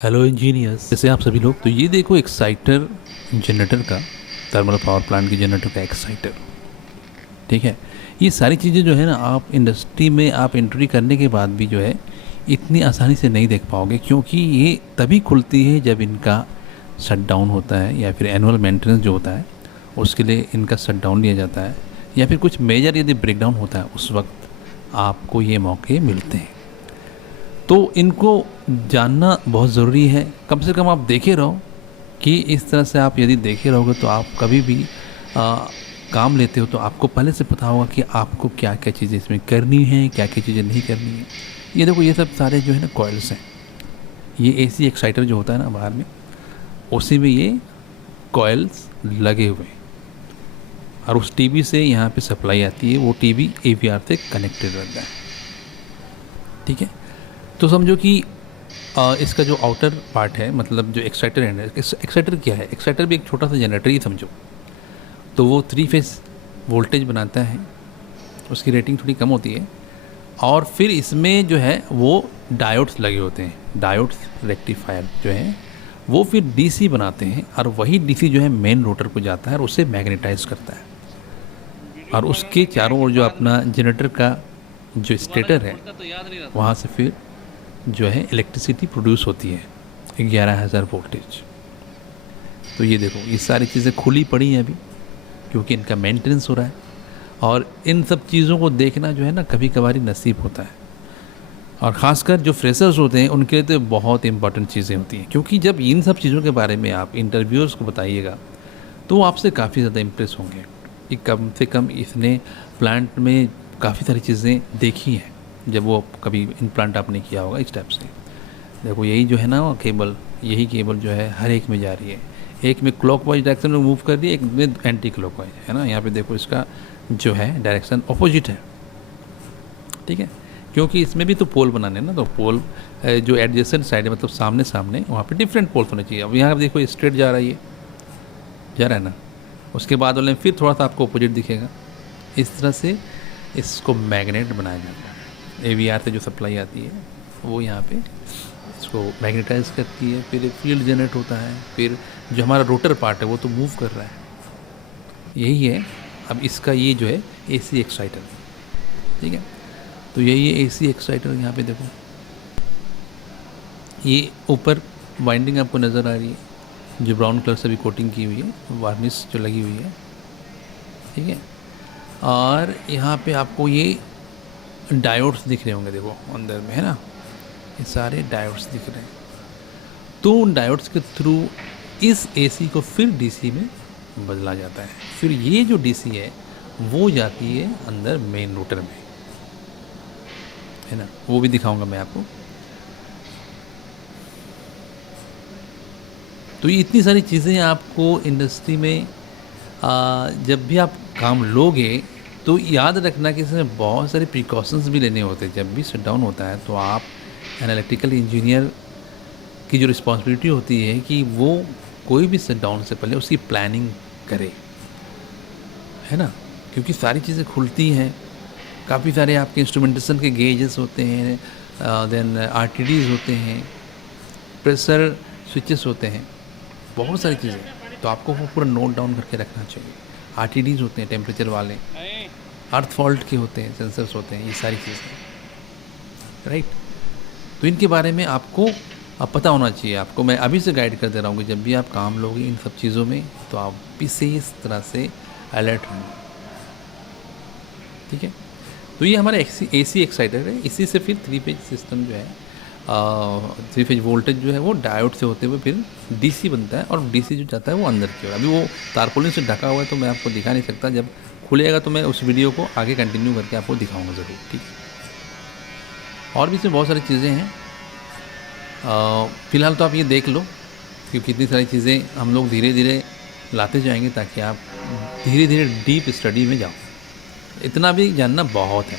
Hello engineers, जैसे आप सभी लोग, तो ये देखो एक्साइटर जनरेटर का, थर्मल पावर प्लांट की जनरेटर का एक्साइटर। ठीक है। ये सारी चीज़ें जो है ना, आप इंडस्ट्री में आप एंट्री करने के बाद भी जो है इतनी आसानी से नहीं देख पाओगे, क्योंकि ये तभी खुलती है जब इनका शट डाउन होता है, या फिर एनुअल मेंटेनेंस जो होता है उसके लिए इनका शट डाउन लिया जाता है, या फिर कुछ मेजर यदि ब्रेकडाउन होता है उस वक्त आपको ये मौके मिलते हैं। तो इनको जानना बहुत ज़रूरी है। कम से कम आप देखे रहो कि इस तरह से आप यदि देखे रहोगे तो आप कभी भी काम लेते हो तो आपको पहले से पता होगा कि आपको क्या क्या चीज़ें इसमें करनी है, क्या क्या चीज़ें नहीं करनी है। ये देखो, ये सब सारे जो है ना कॉइल्स हैं। ये एसी एक्साइटर जो होता है ना बाहर में, उसी में ये कॉइल्स लगे हुए हैं, और उस टीवी से यहाँ पे सप्लाई आती है। वो टीवी एवीआर से कनेक्टेड रहता है। ठीक है। तो समझो कि इसका जो आउटर पार्ट है, मतलब जो एक्साइटर है, एक्साइटर क्या है? एक्साइटर भी एक छोटा सा जनरेटर ही समझो। तो वो 3 फेज वोल्टेज बनाता है, उसकी रेटिंग थोड़ी कम होती है, और फिर इसमें जो है वो डायोड्स लगे होते हैं। डायोड्स रेक्टिफायर जो है वो फिर डीसी बनाते हैं, और वही डीसी जो है मेन रोटर को जाता है और उसे मैग्नेटाइज करता है, और उसके चारों ओर जो अपना जनरेटर का जो स्टेटर है वहाँ से फिर जो है इलेक्ट्रिसिटी प्रोड्यूस होती है 11,000 वोल्टेज। तो ये देखो, ये सारी चीज़ें खुली पड़ी हैं अभी, क्योंकि इनका मेंटेनेंस हो रहा है। और इन सब चीज़ों को देखना जो है ना कभी कभार नसीब होता है, और ख़ासकर जो फ्रेशर्स होते हैं उनके लिए तो बहुत इंपॉर्टेंट चीज़ें होती हैं, क्योंकि जब इन सब चीज़ों के बारे में आप इंटरव्यूअर्स को बताइएगा तो वो आपसे काफ़ी ज़्यादा इम्प्रेस होंगे कि कम से कम इसने प्लांट में काफ़ी सारी चीज़ें देखी हैं, जब वो कभी इन प्लांट आपने किया होगा इस टाइप से। देखो, यही जो है ना वो केबल, यही केबल जो है हर एक में जा रही है। एक में क्लॉकवाइज डायरेक्शन में मूव कर रही है, एक में एंटी क्लॉकवाइज है ना। यहाँ पे देखो, इसका जो है डायरेक्शन अपोजिट है। ठीक है। क्योंकि इसमें भी तो पोल बनाने हैं ना, तो पोल जो एडजेसेंट साइड है, मतलब सामने सामने, वहाँ पे डिफरेंट पोल्स होने चाहिए। अब यहाँ पर देखो स्ट्रेट जा रहा है, ये जा रहा है ना, उसके बाद वाले में फिर थोड़ा सा आपको अपोजिट दिखेगा। इस तरह से इसको मैग्नेट बनाया जाता है। एवीआर से जो सप्लाई आती है वो यहाँ पे इसको मैग्नेटाइज करती है, फिर फील्ड जनरेट होता है, फिर जो हमारा रोटर पार्ट है वो तो मूव कर रहा है। यही है। अब इसका ये जो है एसी एक्साइटर। ठीक है। तो यही है एसी एक्साइटर। यहाँ पे देखो, ये ऊपर वाइंडिंग आपको नज़र आ रही है, जो ब्राउन कलर से भी कोटिंग की हुई है, वार्निश जो लगी हुई है। ठीक है। और यहाँ पे आपको ये डायोड्स दिख रहे होंगे, देखो अंदर में है ना, ये सारे डायोड्स दिख रहे हैं। तो उन डायोड्स के थ्रू इस एसी को फिर डीसी में बदला जाता है। फिर ये जो डीसी है वो जाती है अंदर मेन रोटर में, है ना। वो भी दिखाऊंगा मैं आपको। तो ये इतनी सारी चीज़ें आपको इंडस्ट्री में जब भी आप काम लोगे तो याद रखना कि इसमें बहुत सारे प्रिकॉशंस भी लेने होते हैं। जब भी शट डाउन होता है तो आप एनालिटिकल इंजीनियर की जो रिस्पॉन्सिबिलिटी होती है कि वो कोई भी शट डाउन से पहले उसकी प्लानिंग करे, है ना। क्योंकि सारी चीज़ें खुलती हैं, काफ़ी सारे आपके इंस्ट्रूमेंटेशन के गेजेस होते हैं, देन आरटीडीज होते हैं, प्रेशर स्विचेस होते हैं, बहुत सारी चीज़ें। तो आपको वो पूरा नोट डाउन करके रखना चाहिए। आरटीडीज होते हैं टेम्परेचर वाले, अर्थ फॉल्ट के होते हैं, सेंसर्स होते हैं, ये सारी चीज़ें, राइट। तो इनके बारे में आपको अब पता होना चाहिए। आपको मैं अभी से गाइड कर दे रहा हूँ कि जब भी आप काम लोगे इन सब चीज़ों में तो आप विशेष तरह से अलर्ट हों। ठीक है। तो ये हमारा एसी एक्साइटर है। इसी से फिर 3 फेज सिस्टम जो है, 3 फेज वोल्टेज जो है वो डायोड से होते हुए फिर डीसी बनता है, और डीसी जो जाता है वो अंदर की ओर। अभी वो तारपोलिन से ढका हुआ है तो मैं आपको दिखा नहीं सकता। जब खुलेगा तो मैं उस वीडियो को आगे कंटिन्यू करके आपको दिखाऊंगा ज़रूर। ठीक है। और भी इसमें बहुत सारी चीज़ें हैं। फ़िलहाल तो आप ये देख लो, क्योंकि इतनी सारी चीज़ें हम लोग धीरे धीरे लाते जाएंगे ताकि आप धीरे धीरे डीप स्टडी में जाओ। इतना भी जानना बहुत है।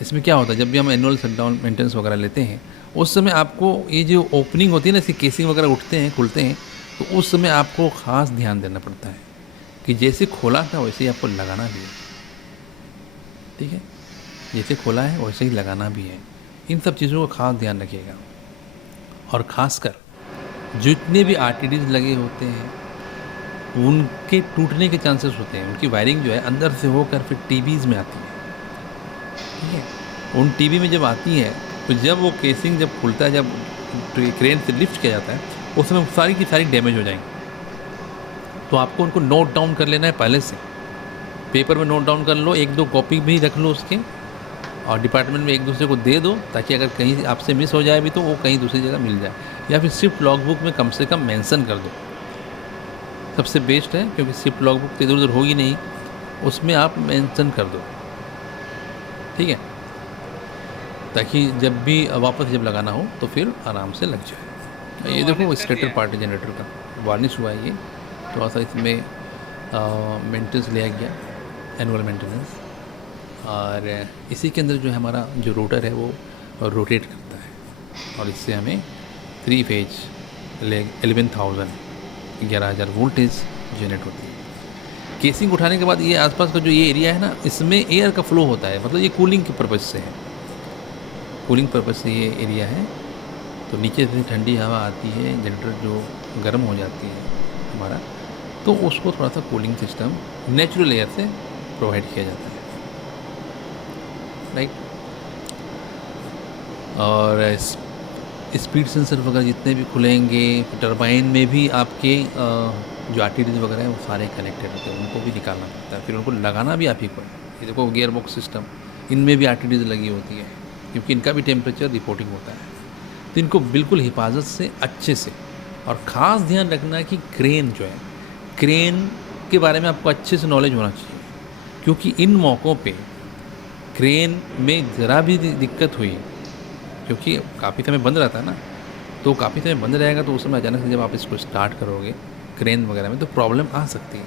इसमें क्या होता है, जब भी हम एनुअल शटडाउन मेंटेनेंस वगैरह लेते हैं उस समय आपको ये जो ओपनिंग होती है ना, इसकी केसिंग वगैरह उठते हैं, खुलते हैं, तो उस समय आपको ख़ास ध्यान देना पड़ता है कि जैसे खोला था वैसे ही आपको लगाना भी है। ठीक है। जैसे खोला है वैसे ही लगाना भी है। इन सब चीज़ों का खास ध्यान रखिएगा। और ख़ासकर जितने भी आरटीडीज लगे होते हैं उनके टूटने के चांसेस होते हैं। उनकी वायरिंग जो है अंदर से होकर फिर टीवीज़ में आती है, ठीक है। उन टीवी में जब आती है तो जब वो केसिंग जब खुलता है, जब क्रेन से लिफ्ट किया जाता है, उसमें सारी की सारी डैमेज हो जाएंगी। तो आपको उनको नोट डाउन कर लेना है पहले से, पेपर में नोट डाउन कर लो, 1-2 कॉपी भी रख लो उसके, और डिपार्टमेंट में एक दूसरे को दे दो, ताकि अगर कहीं आपसे मिस हो जाए भी तो वो कहीं दूसरी जगह मिल जाए, या फिर शिफ्ट लॉग बुक में कम से कम मेंशन कर दो, सबसे बेस्ट है। क्योंकि शिफ्ट लॉग बुक तो इधर उधर होगी नहीं, उसमें आप मेंशन कर दो, ठीक है, ताकि जब भी वापस जब लगाना हो तो फिर आराम से लग जाए। ये देखो स्टेटर पार्ट जनरेटर का वार्निश हुआ है, ये थोड़ा सा इसमें मेंटेनेंस लिया गया, एनुअल मेंटेनेंस। और इसी के अंदर जो है हमारा जो रोटर है वो रोटेट करता है, और इससे हमें 3 फेज 11,000 वोल्टेज जनरेट होती है। केसिंग उठाने के बाद ये आसपास का जो ये एरिया है ना, इसमें एयर का फ्लो होता है, मतलब ये कूलिंग के पर्पज़ से है, कूलिंग पर्पज़ से ये एरिया है। तो नीचे से ठंडी हवा आती है, जनरेटर जो गर्म हो जाती है हमारा, तो उसको थोड़ा सा कूलिंग सिस्टम नेचुरल एयर से प्रोवाइड किया जाता है, राइट। और स्पीड सेंसर वगैरह जितने भी खुलेंगे, टरबाइन में भी आपके जो आरटीडीज वगैरह है वो सारे कनेक्टेड होते हैं, उनको भी निकालना पड़ता है, फिर उनको लगाना भी आप ही को है। ये देखो गियर बॉक्स सिस्टम, इनमें भी आरटीडीज लगी होती है, क्योंकि इनका भी टेम्परेचर रिपोर्टिंग होता है। तो इनको बिल्कुल हिफाजत से अच्छे से, और ख़ास ध्यान रखना है कि क्रेन जो है, क्रेन के बारे में आपको अच्छे से नॉलेज होना चाहिए, क्योंकि इन मौक़ों पे क्रेन में ज़रा भी दिक्कत हुई, क्योंकि काफ़ी समय बंद रहता है ना, तो काफ़ी समय बंद रहेगा, तो उस समय अचानक से जब आप इसको स्टार्ट करोगे क्रेन वगैरह में, तो प्रॉब्लम आ सकती है।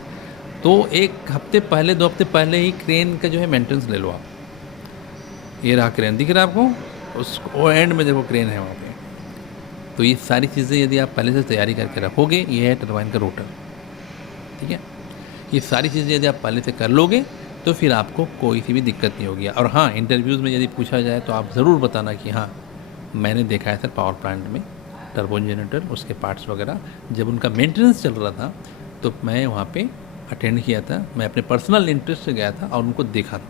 तो 1 हफ्ते पहले 2 हफ्ते पहले ही क्रेन का जो है मेंटेनेंस ले लो आप। ये रहा क्रेन, दिख रहा है आपको, उस एंड में देखो क्रेन है वहाँ पे। तो ये सारी चीज़ें यदि आप पहले से तैयारी करके रखोगे, ये है टरबाइन का रोटर, ठीक है। ये सारी चीज़ें यदि आप पहले से कर लोगे तो फिर आपको कोई सी भी दिक्कत नहीं होगी। और हाँ, इंटरव्यूज़ में यदि पूछा जाए तो आप ज़रूर बताना कि हाँ, मैंने देखा है सर पावर प्लांट में टर्बो जनरेटर, उसके पार्ट्स वगैरह जब उनका मेंटेनेंस चल रहा था तो मैं वहाँ पे अटेंड किया था, मैं अपने पर्सनल इंटरेस्ट से गया था और उनको देखा था।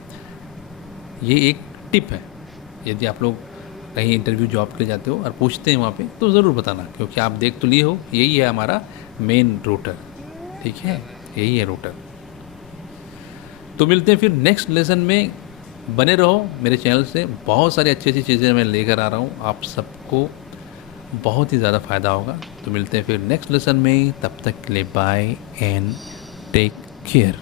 ये एक टिप है, यदि आप लोग कहीं इंटरव्यू जॉब के लिए जाते हो और पूछते हैं वहाँ पे, तो ज़रूर बताना, क्योंकि आप देख तो लिए हो, यही है हमारा मेन रोटर, ठीक है, यही है रोटर। तो मिलते हैं फिर नेक्स्ट लेसन में, बने रहो मेरे चैनल से, बहुत सारी अच्छी अच्छी चीज़ें मैं लेकर आ रहा हूँ, आप सबको बहुत ही ज़्यादा फ़ायदा होगा। तो मिलते हैं फिर नेक्स्ट लेसन में, तब तक के लिए बाय एंड टेक केयर।